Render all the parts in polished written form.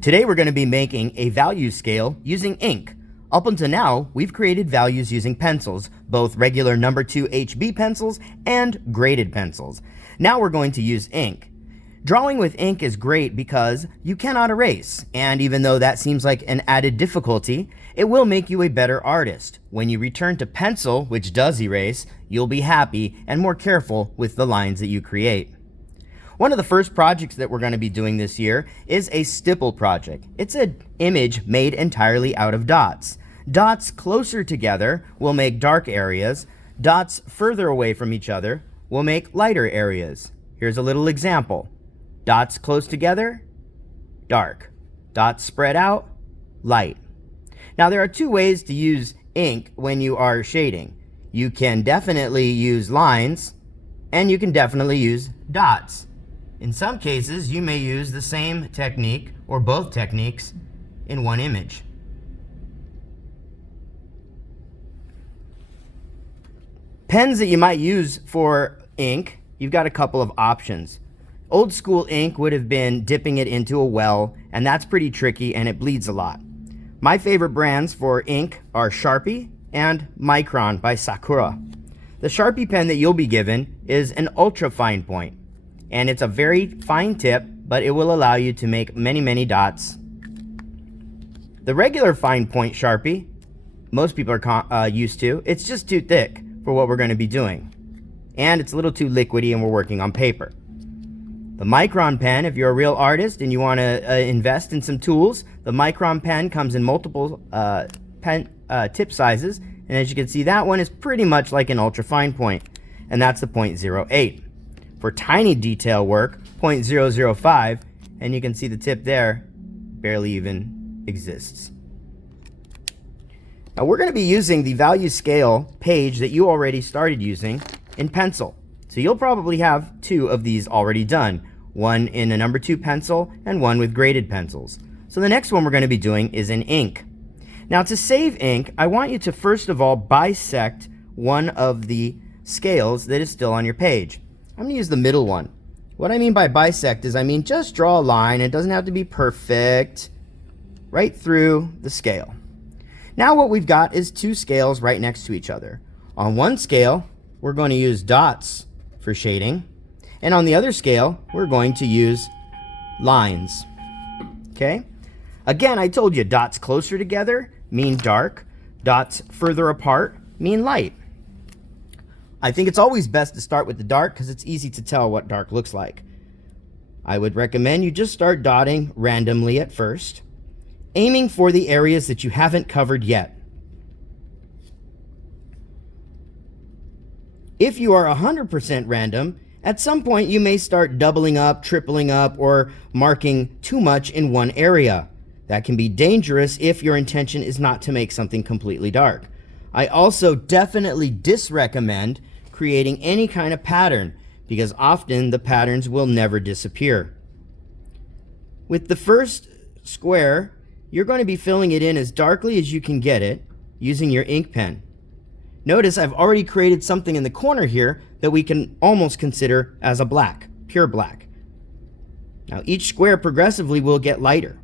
Today we're going to be making a value scale using ink. Up until now, we've created values using pencils, both regular number 2 HB pencils and graded pencils. Now we're going to use ink. Drawing with ink is great because you cannot erase, and even though that seems like an added difficulty, it will make you a better artist. When you return to pencil, which does erase, you'll be happy and more careful with the lines that you create. One of the first projects that we're going to be doing this year is a stipple project. It's an image made entirely out of dots. Dots closer together will make dark areas. Dots further away from each other will make lighter areas. Here's a little example. Dots close together, dark. Dots spread out, light. Now there are two ways to use ink when you are shading. You can definitely use lines, and you can definitely use dots. In some cases, you may use the same technique or both techniques in one image. Pens that you might use for ink, you've got a couple of options. Old school ink would have been dipping it into a well, and that's pretty tricky and it bleeds a lot. My favorite brands for ink are Sharpie and Micron by Sakura. The Sharpie pen that you'll be given is an ultra fine point. And it's a very fine tip, but it will allow you to make many dots. The regular fine point Sharpie, most people are used to, it's just too thick for what we're going to be doing. And it's a little too liquidy and we're working on paper. The Micron pen, if you're a real artist and you want to invest in some tools, the Micron pen comes in multiple tip sizes. And as you can see, that one is pretty much like an ultra fine point, and that's the 0.08. For tiny detail work, 0.005, and you can see the tip there barely even exists. Now we're going to be using the value scale page that you already started using in pencil. So you'll probably have two of these already done, one in a number 2 pencil and one with graded pencils. So the next one we're going to be doing is in ink. Now to save ink, I want you to first of all bisect one of the scales that is still on your page. I'm going to use the middle one. What I mean by bisect is just draw a line. It doesn't have to be perfect. Right through the scale. Now what we've got is two scales right next to each other. On one scale, we're going to use dots for shading. And on the other scale, we're going to use lines. Okay? Again, I told you dots closer together mean dark. Dots further apart mean light. I think it's always best to start with the dark because it's easy to tell what dark looks like. I would recommend you just start dotting randomly at first, aiming for the areas that you haven't covered yet. If you are 100% random, at some point you may start doubling up, tripling up, or marking too much in one area. That can be dangerous if your intention is not to make something completely dark. I also definitely disrecommend creating any kind of pattern because often the patterns will never disappear. With the first square, you're going to be filling it in as darkly as you can get it using your ink pen. Notice I've already created something in the corner here that we can almost consider as a black, pure black. Now each square progressively will get lighter.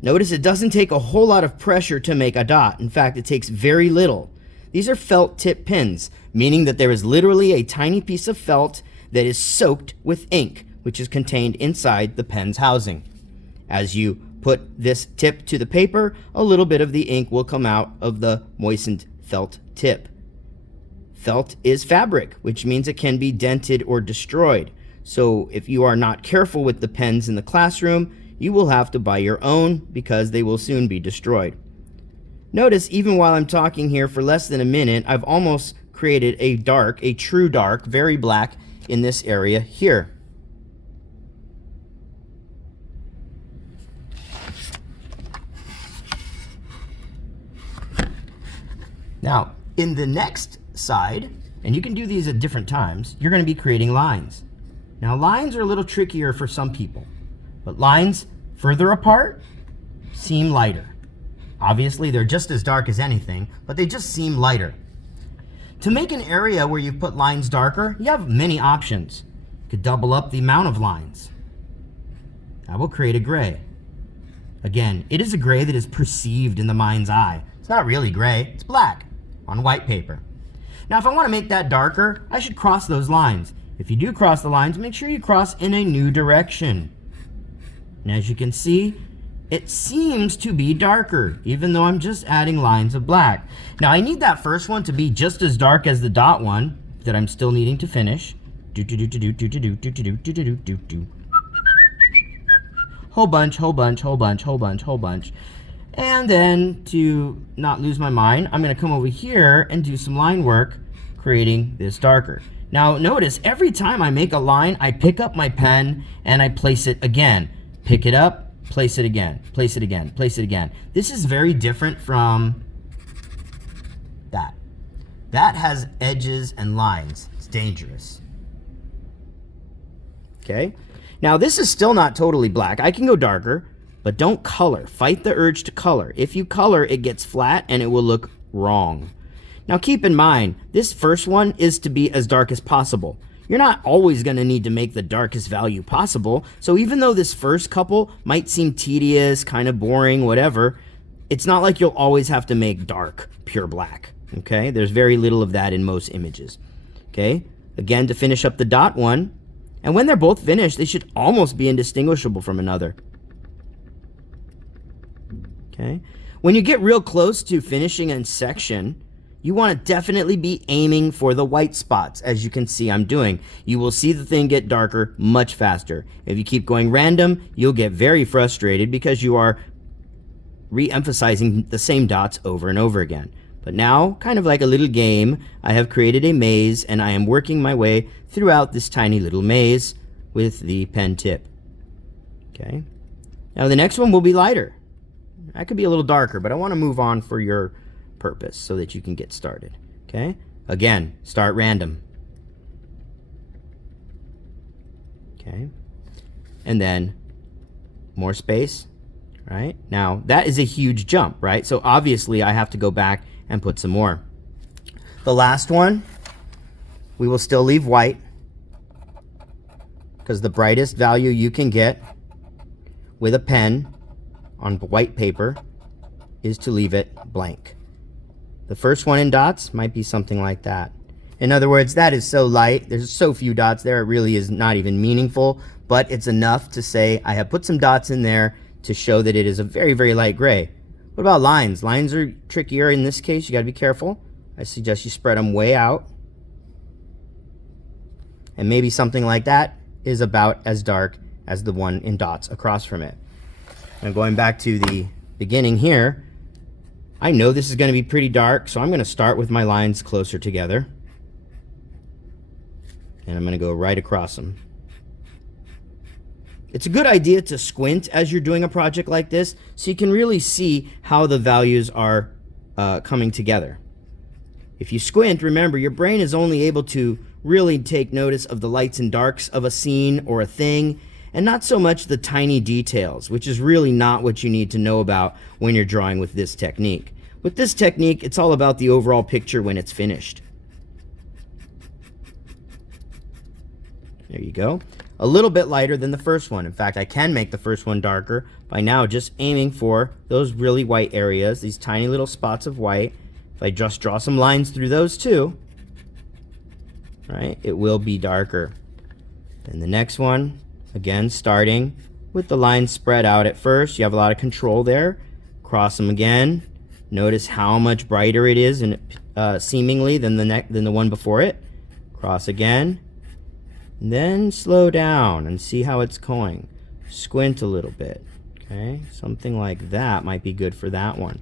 Notice it doesn't take a whole lot of pressure to make a dot. In fact, it takes very little. These are felt tip pens, meaning that there is literally a tiny piece of felt that is soaked with ink, which is contained inside the pen's housing. As you put this tip to the paper, a little bit of the ink will come out of the moistened felt tip. Felt is fabric, which means it can be dented or destroyed. So if you are not careful with the pens in the classroom, you will have to buy your own because they will soon be destroyed. Notice even while I'm talking here for less than a minute, I've almost created a true dark, very black in this area here. Now, in the next side, and you can do these at different times, you're going to be creating lines. Now, lines are a little trickier for some people, but lines further apart seem lighter. Obviously, they're just as dark as anything, but they just seem lighter. To make an area where you've put lines darker, you have many options. You could double up the amount of lines. That will create a gray. Again, it is a gray that is perceived in the mind's eye. It's not really gray, it's black on white paper. Now, if I want to make that darker, I should cross those lines. If you do cross the lines, make sure you cross in a new direction. And as you can see, it seems to be darker, even though I'm just adding lines of black. Now, I need that first one to be just as dark as the dot one that I'm still needing to finish. Whole bunch, whole bunch, whole bunch, whole bunch, whole bunch. And then, to not lose my mind, I'm going to come over here and do some line work, creating this darker. Now, notice, every time I make a line, I pick up my pen and I place it again. Pick it up, place it again, place it again, place it again. This is very different from that. That has edges and lines. It's dangerous. Okay? Now, this is still not totally black. I can go darker, but don't color. Fight the urge to color. If you color, it gets flat and it will look wrong. Now, keep in mind, this first one is to be as dark as possible. You're not always going to need to make the darkest value possible, so even though this first couple might seem tedious, kind of boring, whatever, it's not like you'll always have to make dark, pure black, okay? There's very little of that in most images, okay? Again, to finish up the dot one, and when they're both finished, they should almost be indistinguishable from another, okay? When you get real close to finishing a section, you want to definitely be aiming for the white spots, as you can see I'm doing. You will see the thing get darker much faster. If you keep going random, you'll get very frustrated because you are re-emphasizing the same dots over and over again. But now, kind of like a little game, I have created a maze and I am working my way throughout this tiny little maze with the pen tip. Okay. Now the next one will be lighter. That could be a little darker, but I want to move on for your purpose so that you can get started. Okay? Again, start random. Okay? And then more space, right? Now, that is a huge jump, right? So obviously I have to go back and put some more. The last one, we will still leave white because the brightest value you can get with a pen on white paper is to leave it blank. The first one in dots might be something like that. In other words, that is so light, there's so few dots there, it really is not even meaningful, but it's enough to say I have put some dots in there to show that it is a very, very light gray. What about lines? Lines are trickier in this case, you gotta be careful. I suggest you spread them way out. And maybe something like that is about as dark as the one in dots across from it. Now going back to the beginning here, I know this is going to be pretty dark, so I'm going to start with my lines closer together. And I'm going to go right across them. It's a good idea to squint as you're doing a project like this, so you can really see how the values are coming together. If you squint, remember, your brain is only able to really take notice of the lights and darks of a scene or a thing, and not so much the tiny details, which is really not what you need to know about when you're drawing with this technique. With this technique, it's all about the overall picture when it's finished. There you go. A little bit lighter than the first one. In fact, I can make the first one darker by now just aiming for those really white areas, these tiny little spots of white. If I just draw some lines through those too, right, it will be darker. Then the next one, again, starting with the lines spread out at first. You have a lot of control there. Cross them again. Notice how much brighter it is and seemingly than the one before it. Cross again. And then slow down and see how it's going. Squint a little bit. Okay, something like that might be good for that one.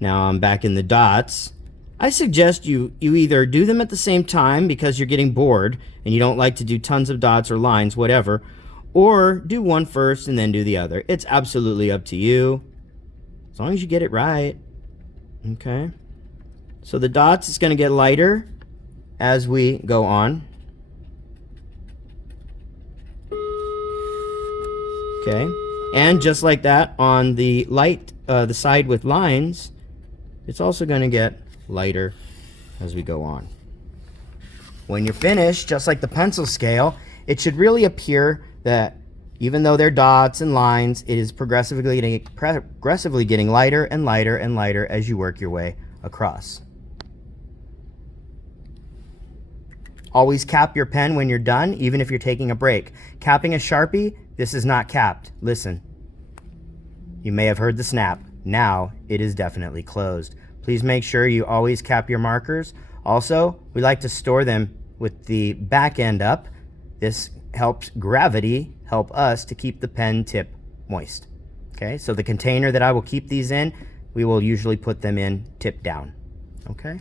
Now I'm back in the dots. I suggest you either do them at the same time because you're getting bored and you don't like to do tons of dots or lines, whatever, or do one first and then do the other. It's absolutely up to you, as long as you get it right. Okay, so the dots is going to get lighter as we go on. Okay, and just like that on the the side with lines, it's also going to get lighter as we go on. When you're finished, just like the pencil scale, it should really appear that Even though they're dots and lines, it is progressively getting lighter and lighter and lighter as you work your way across. Always cap your pen when you're done, even if you're taking a break. Capping a Sharpie, this is not capped. Listen. You may have heard the snap. Now it is definitely closed. Please make sure you always cap your markers. Also, we like to store them with the back end up. This helps gravity help us to keep the pen tip moist. Okay, so the container that I will keep these in, we will usually put them in tip down. Okay.